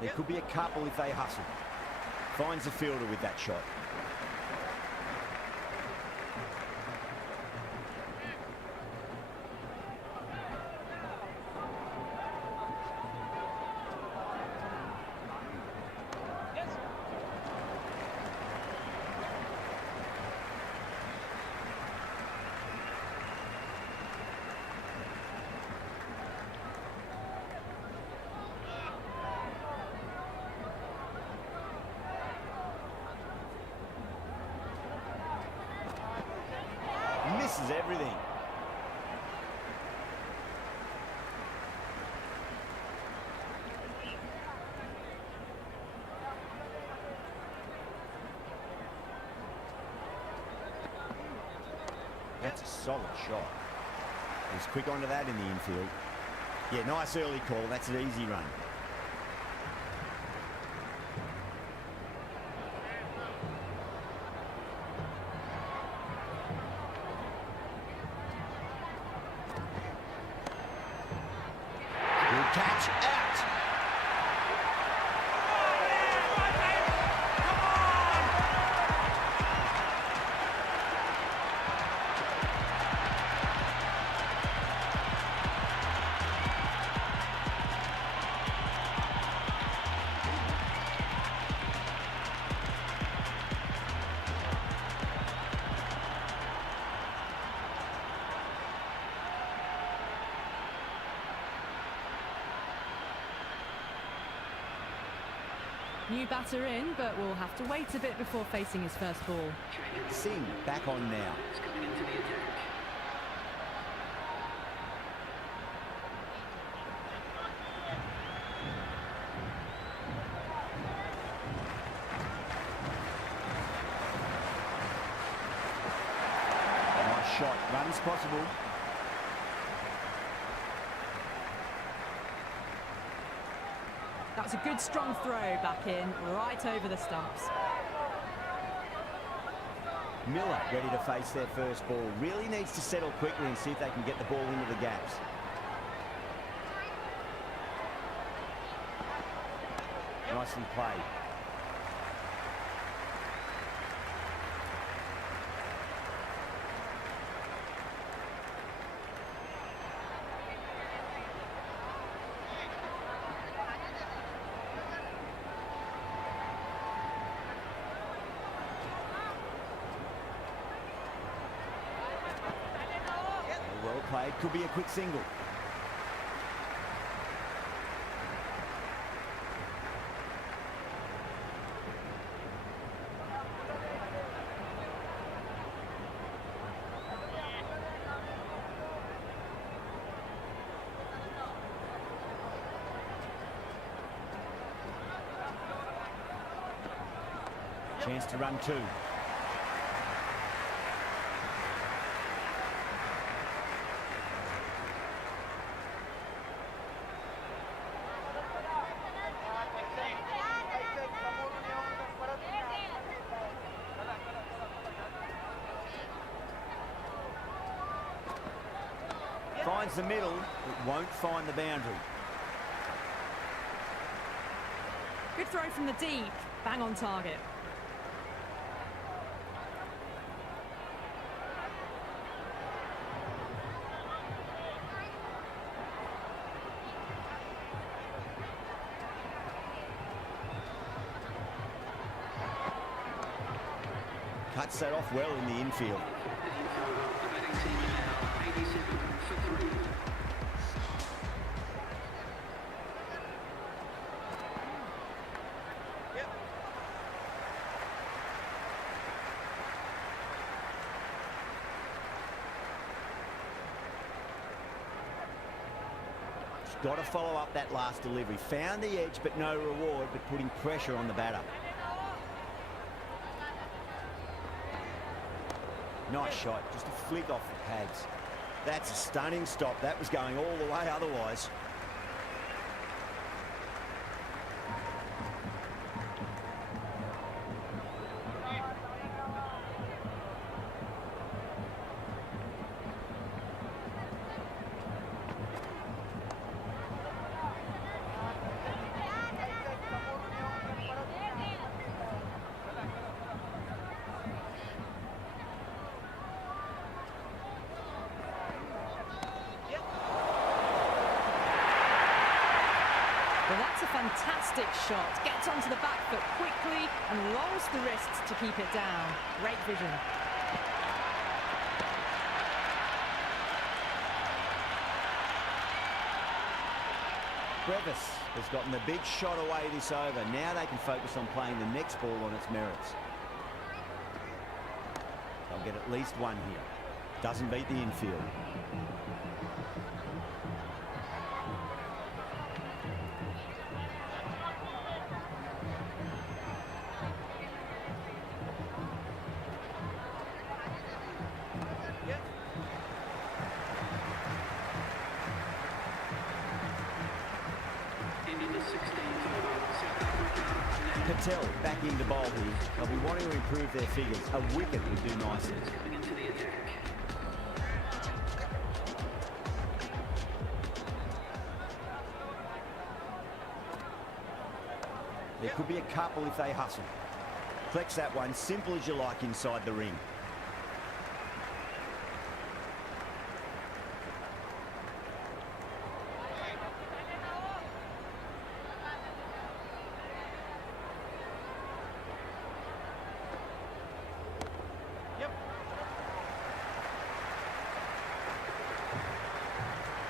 There could be a couple if they hustle. Finds the fielder with that shot. Misses everything. That's a solid shot. He's quick onto that in the infield. Yeah, nice early call. That's an easy run. Catch out. New batter in, but will have to wait a bit before facing his first ball. Singh back on now. It's coming into the attack. Nice shot. Runs possible. That's a good strong throw back in, right over the stumps. Miller ready to face their first ball. Really needs to settle quickly and see if they can get the ball into the gaps. Nicely played. Well played, could be a quick single. Chance to run two. Finds the middle, but won't find the boundary. Good throw from the deep, bang on target. cuts that off well in the infield. 15th over. The batting team are now 87 for 3. Got to follow up that last delivery. Found the edge, but no reward, but putting pressure on the batter. Nice shot, just a flick off the pads. That's a stunning stop. That was going all the way otherwise. Well, that's a fantastic shot. Gets onto the back foot quickly and rolls the wrists to keep it down. Great vision. Brevis has gotten the big shot away this over. Now they can focus on playing the next ball on its merits. They'll get at least one here. Doesn't beat the infield. Patel back into bowl here. They'll be wanting to improve their figures. A wicket would do nicely. Coming into the attack. There could be a couple if they hustle. Flex that one, simple as you like inside the ring.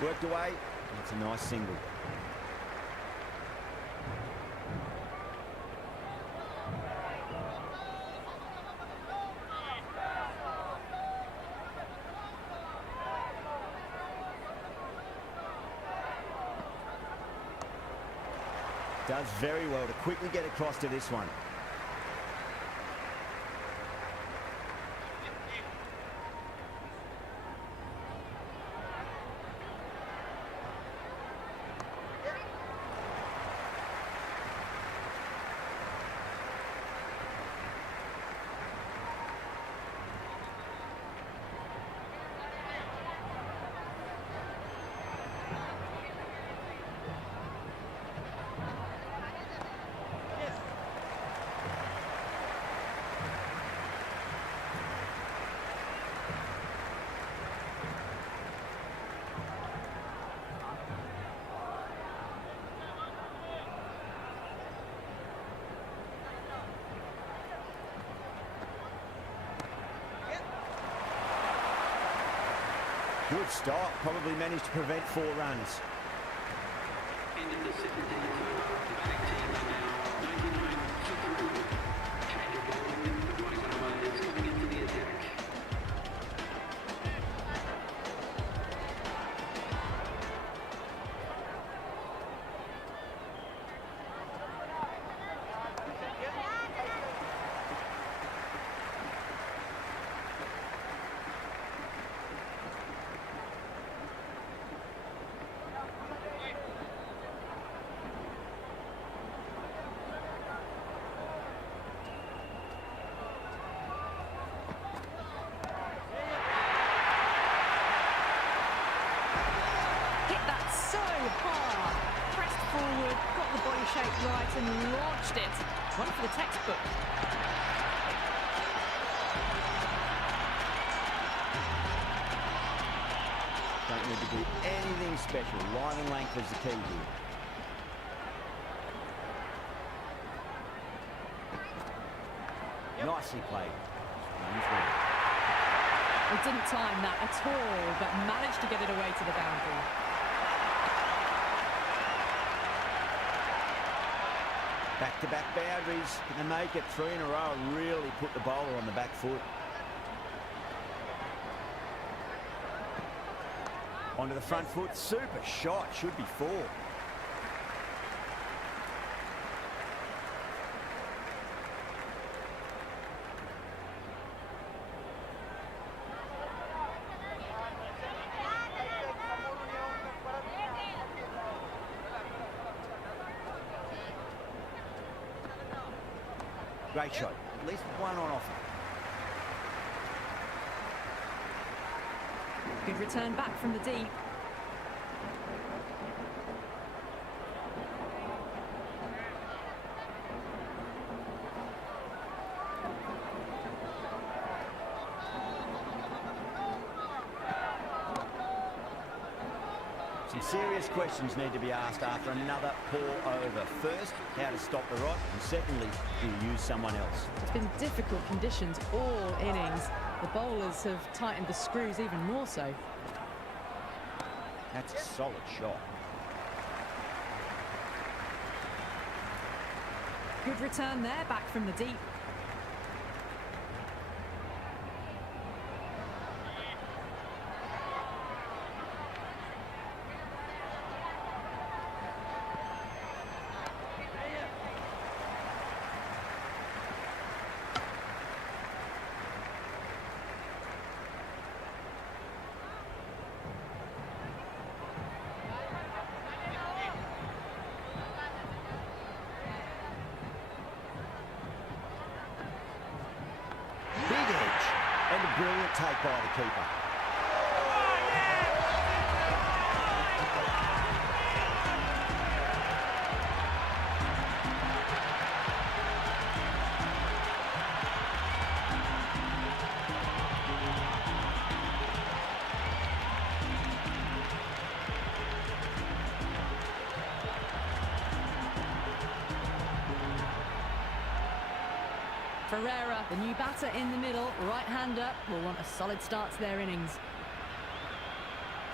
Worked away, it's a nice single. Does very well to quickly get across to this one. Good stop, probably managed to prevent 4 runs. End of the 17th over. The batting team are now 99 for 3. Change of bowling. The right arm is coming into the attack. Forward, got the body shape right and launched it. One for the textbook. Don't need to do anything special. Line and length is the key here. Nicely played. Runs there. He didn't time that at all, but managed to get it away to the boundary. Back-to-back boundaries. Can they make it 3 in a row and really put the bowler on the back foot? Onto the front foot. Super shot. Should be 4. Great shot. At least one on offer. Good return back from the deep. Some serious questions need to be asked after another poor over. First, how to stop the rot, and secondly, do you use someone else? It's been difficult conditions all innings. The bowlers have tightened the screws even more so. That's a solid shot. Good return there, back from the deep. And a brilliant take by the keeper. Ferreira, the new batter in the middle, right-hander, will want a solid start to their innings.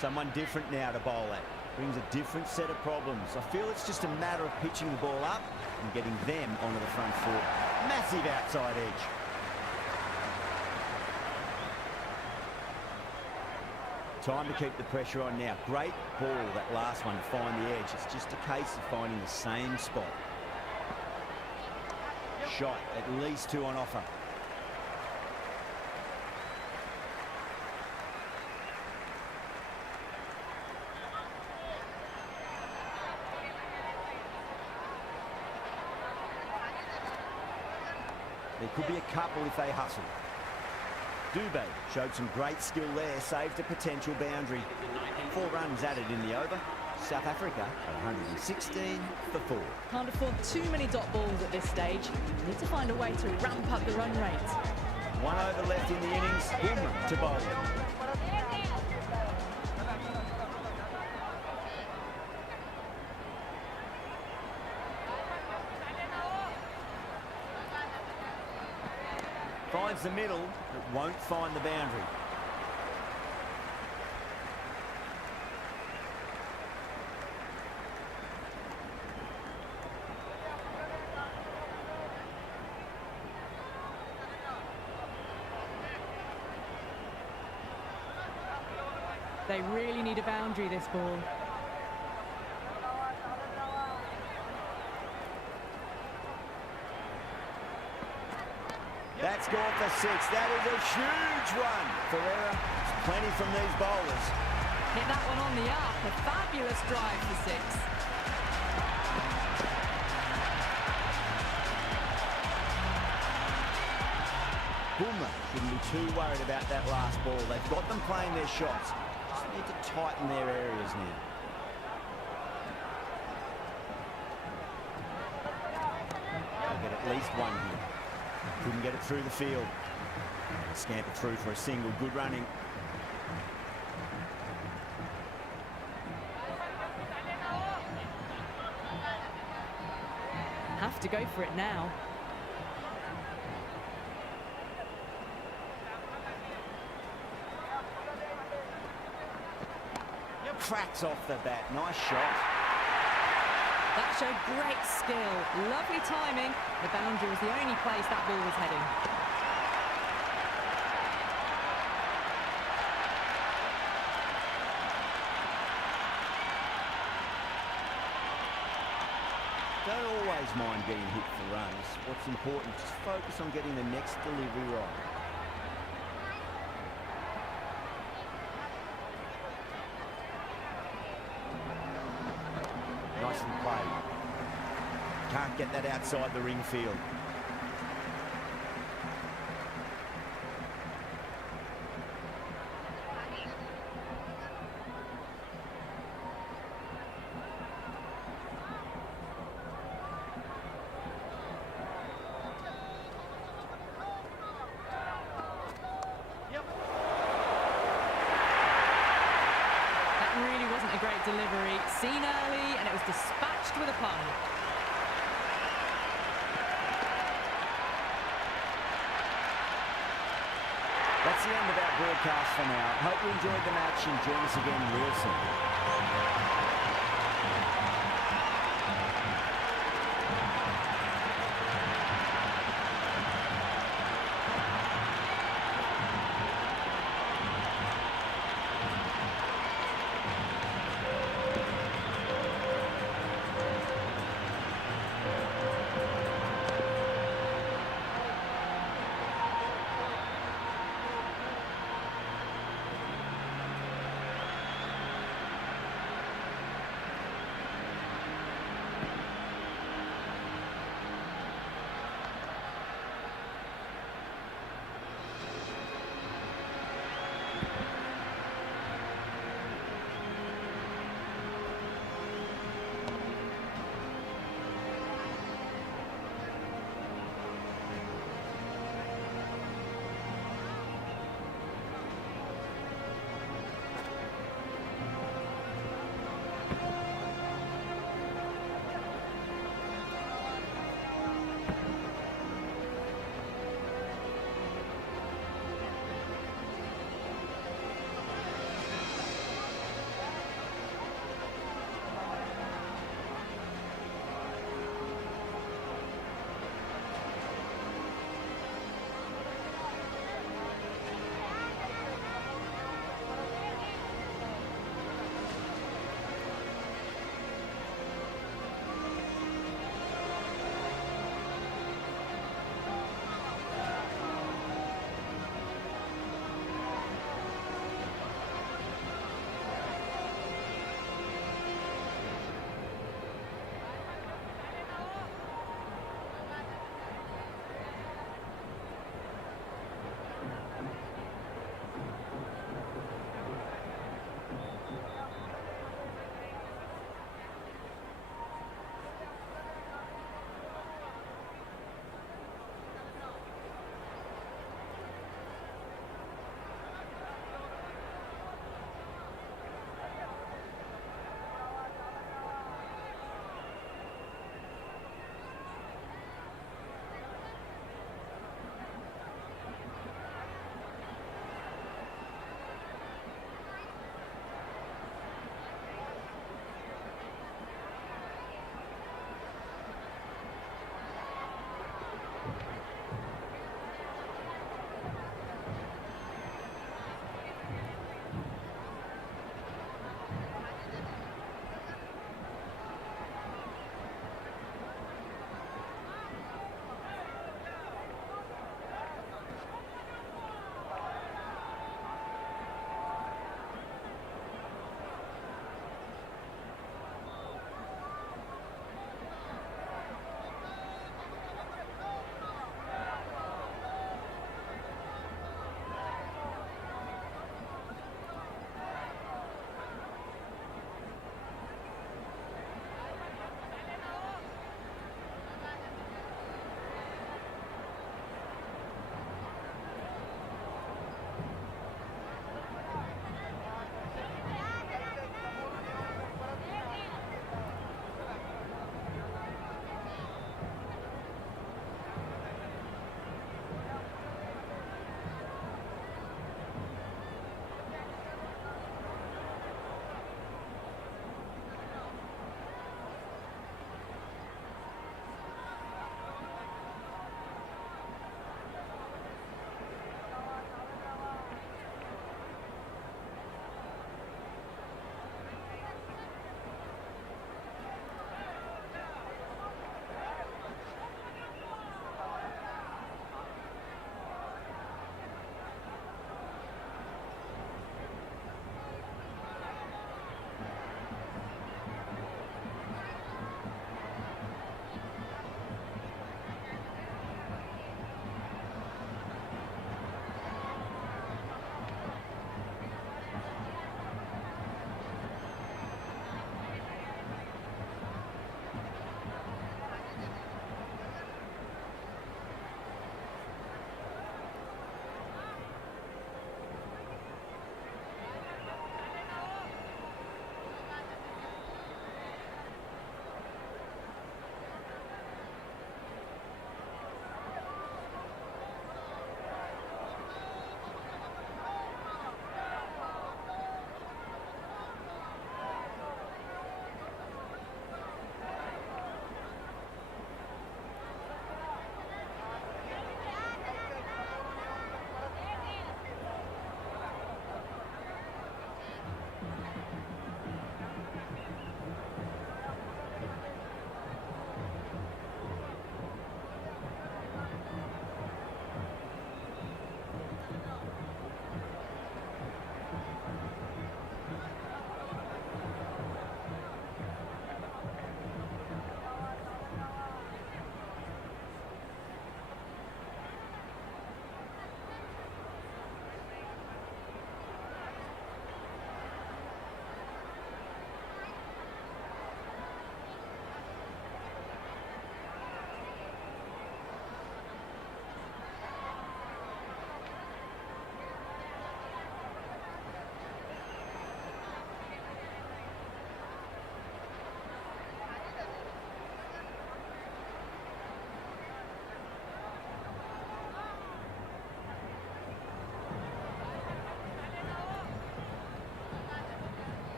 Someone different now to bowl at. Brings a different set of problems. I feel it's just a matter of pitching the ball up and getting them onto the front foot. Massive outside edge. Time to keep the pressure on now. Great ball, that last one, to find the edge. It's just a case of finding the same spot. Shot, at least 2 on offer. There could be a couple if they hustle. Dubé showed some great skill there, saved a potential boundary. 4 runs added in the over. South Africa at 116 for 4. Can't afford too many dot balls at this stage. Need to find a way to ramp up the run rate. 1 over left in the innings. Bumrah to bowl. Finds the middle, but won't find the boundary. They really need a boundary, this ball. That's gone for 6. That is a huge one. Ferreira, plenty from these bowlers. Hit that one on the up. A fabulous drive for 6. Bumrah shouldn't be too worried about that last ball. They've got them playing their shots. Just need to tighten their areas now. They'll get at least 1 here. Couldn't get it through the field. Scampered through for a single. Good running. Have to go for it now. cracks off the bat. Nice shot. That showed great skill. Lovely timing. The boundary was the only place that ball was heading. Don't always mind getting hit for runs. What's important, just focus on getting the next delivery right. Nicely played. Can't get that outside the ring field. Great delivery, seen early, and it was dispatched with a pun. That's the end of our broadcast for now. Hope you enjoyed the match and join us again real soon.